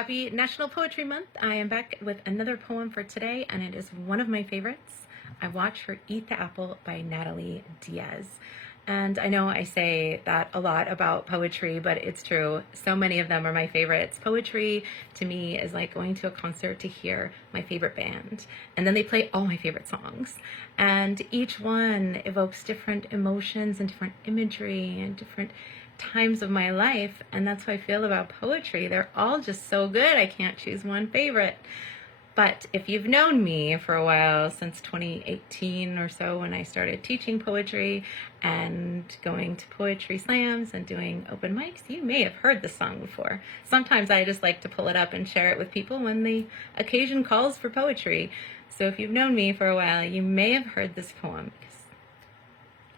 Happy National Poetry Month. I am back with another poem for today, and it is one of my favorites. I Watch Her Eat the Apple by Natalie Diaz. And I know I say that a lot about poetry, but it's true. So many of them are my favorites. Poetry to me is like going to a concert to hear my favorite band. And then they play all my favorite songs. And each one evokes different emotions and different imagery and different times of my life. And that's how I feel about poetry. They're all just so good. I can't choose one favorite. But if you've known me for a while, since 2018 or so, when I started teaching poetry and going to poetry slams and doing open mics, you may have heard this song before. Sometimes I just like to pull it up and share it with people when the occasion calls for poetry. So if you've known me for a while, you may have heard this poem because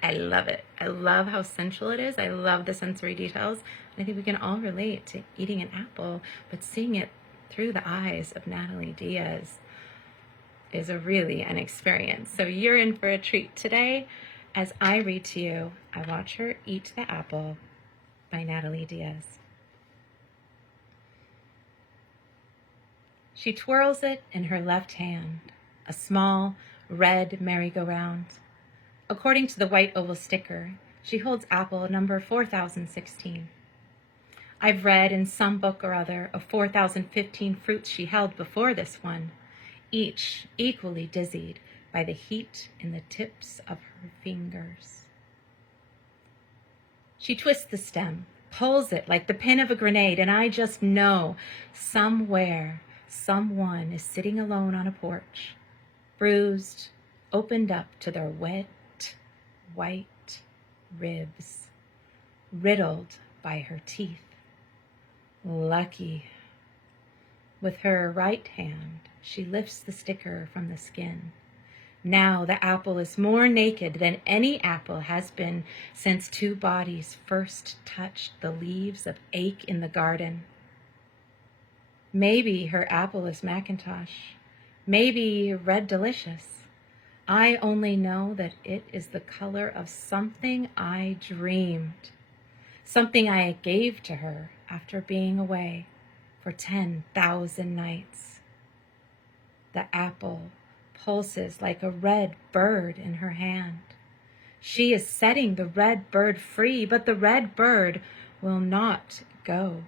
I love it. I love how sensual it is. I love the sensory details. And I think we can all relate to eating an apple, but seeing it through the eyes of Natalie Diaz is really an experience. So you're in for a treat today as I read to you I Watch Her Eat the Apple by Natalie Diaz. She twirls it in her left hand, a small red merry-go-round. According to the white oval sticker, she holds apple number 4016. I've read in some book or other of 4015 fruits she held before this one, each equally dizzied by the heat in the tips of her fingers. She twists the stem, pulls it like the pin of a grenade, and I just know somewhere someone is sitting alone on a porch, bruised, opened up to their wet, white ribs, riddled by her teeth. Lucky. With her right hand, she lifts the sticker from the skin. Now the apple is more naked than any apple has been since two bodies first touched the leaves of ache in the garden. Maybe her apple is Macintosh, maybe red delicious. I only know that it is the color of something I dreamed, something I gave to her after being away for 10,000 nights. The apple pulses like a red bird in her hand. She is setting the red bird free, but the red bird will not go.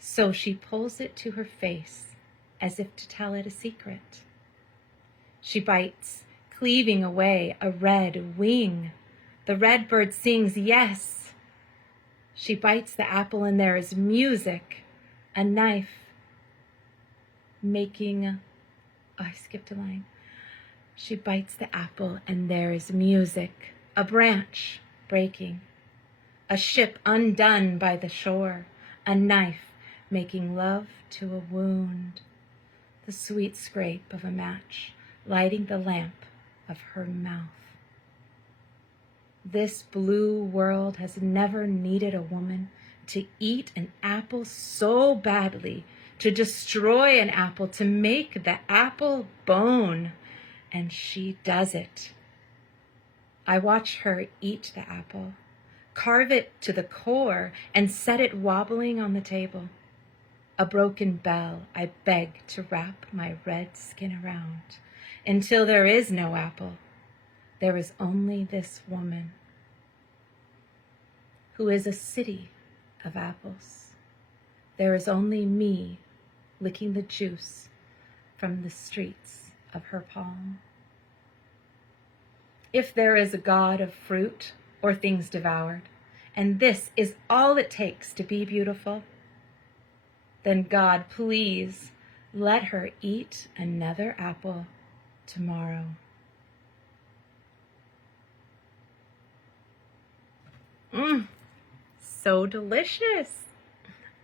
So she pulls it to her face as if to tell it a secret. She bites, cleaving away a red wing. The red bird sings, yes. She bites the apple and there is music, a knife making, I skipped a line. She bites the apple and there is music, a branch breaking, a ship undone by the shore, a knife making love to a wound, the sweet scrape of a match lighting the lamp of her mouth. This blue world has never needed a woman to eat an apple so badly, to destroy an apple, to make the apple bone, and she does it. I watch her eat the apple, carve it to the core, and set it wobbling on the table. A broken bell I beg to wrap my red skin around, until there is no apple. There is only this woman, who is a city of apples. There is only me licking the juice from the streets of her palm. If there is a God of fruit or things devoured, and this is all it takes to be beautiful, then God, please let her eat another apple tomorrow. So delicious.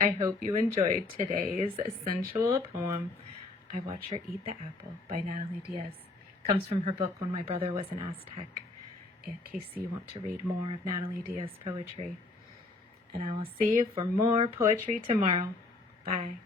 I hope you enjoyed today's sensual poem, I Watch Her Eat the Apple by Natalie Diaz. Comes from her book When My Brother Was an Aztec, in case you want to read more of Natalie Diaz poetry. And I will see you for more poetry tomorrow. Bye.